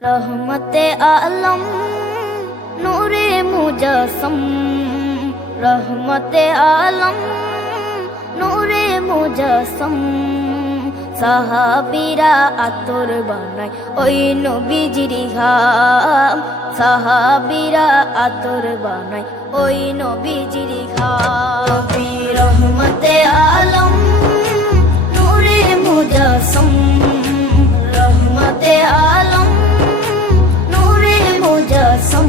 रहमते आलम नूरे मुजस्सम, रहमते आलम नूरे मुजस्सम। সাহাবীরা আতর বানায় ওই নবীজির ঘাম, সাহাবীরা আতর বানায় ওই নবীজির ঘাম। রহমতে আলম নূরে মুজস্সম, রহমতে আলম নূরে মুজস্সম।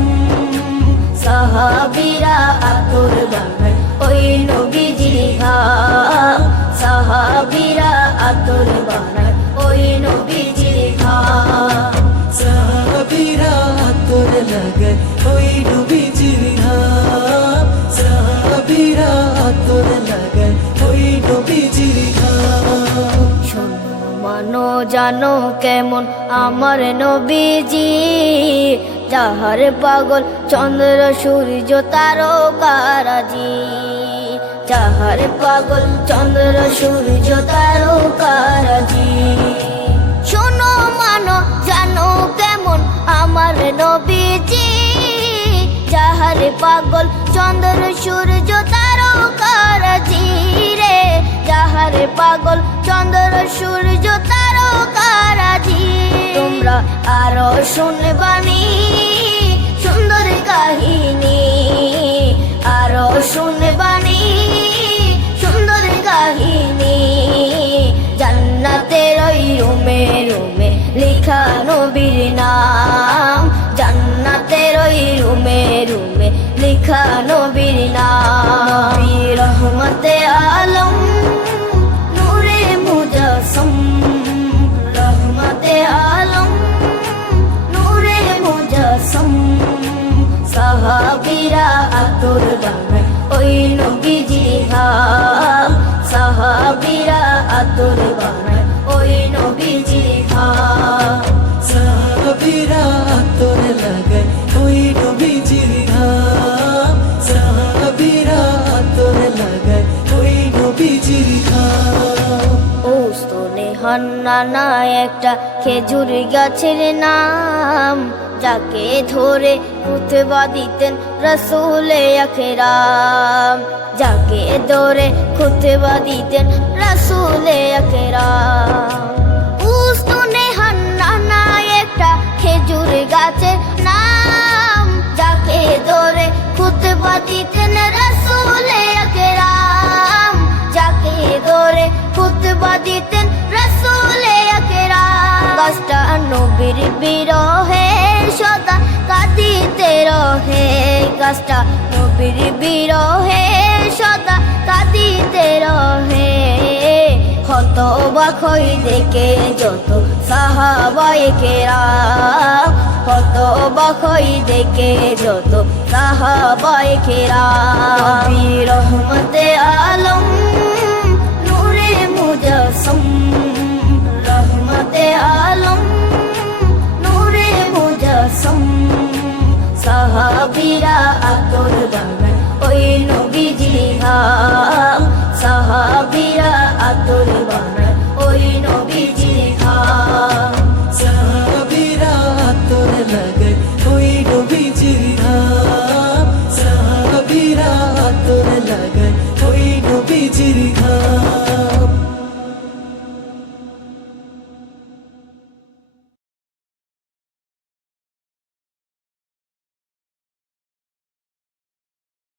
সাহাবীরা আতর বানায় ওই নবীজির ঘাম, সাহাবীরা আতর বানায় ওই নবীজির ঘাম। সাহাবীরা আতর লাগায় ওই নবীজির ঘাম, সাহাবীরা আতর লাগায় ওই নবীজির ঘাম। শোনো মানো জানো কেমন আমার নবীজি, যাহার পাগল চন্দ্র সূর্য তারকারাজি, যাহার পাগল চন্দ্র সূর্য তারকারাজি। শোনো মানো জানো কেমন আমার নবীজি, যাহার পাগল চন্দ্র সূর্য তারকারাজি রে, যাহার পাগল চন্দ্র সূর্য তারকারাজি। তোমরা আরো শুনবানি সুন্দর কাহিনী, আরো শুনবানি সুন্দর কাহিনী। জান্নাতের ওই রুমে রুমে লেখা নবীর নাম, জান্নাতের ওই রুমে রুমে লেখা নবীর নাম। রহমতে আলম নূরে মুজস্সম, রহমতে আলম নূরে মুজস্সম। সাহাবীরা আতর বানায় ওই নবীজির ঘাম, সাহাবীরা আতর বানায় ওই নবীজির ঘাম। সাহাবীরা আতর লাগায় ওই নবীজির ঘাম, সাহাবীরা আতর লাগায় ওই নবীজির ঘাম। ওস্তনে হান্নানা একটা খেজুর গাছের নাম, যাকে ধরে খুতবা দিতেন রাসূলে আকরাম, যাকে ধরে খুতবা দিতেন রাসূলে আকরাম। উস্তনে হান্নানা একটা খেজুর গাছের নাম, যাকে ধরে খুতবা দিতেন রাসূলে আকরাম, যাকে ধরে খুতবা দিতেন রাসূলে আকরাম। গাছটা নবীর বিরহে সদা কাঁদিতে রহে, গাছটা নবীর বিরহে সদা কাঁদিতে রহে। হতবাক হই দেখে যত সাহাবায়ে কেরাম, হতবাক হই দেখে যত সাহাবায়ে কেরাম। রহমতে আলম নূরে মুজস্সম, রহমতে আলম নূরে মুজস্সম। সাহাবীরা আতর বানায় ওই নবীজির ঘাম, সাহাবীরা আতর বানায় ওই নবীজির ঘাম। সাহাবীরা আতর লাগায়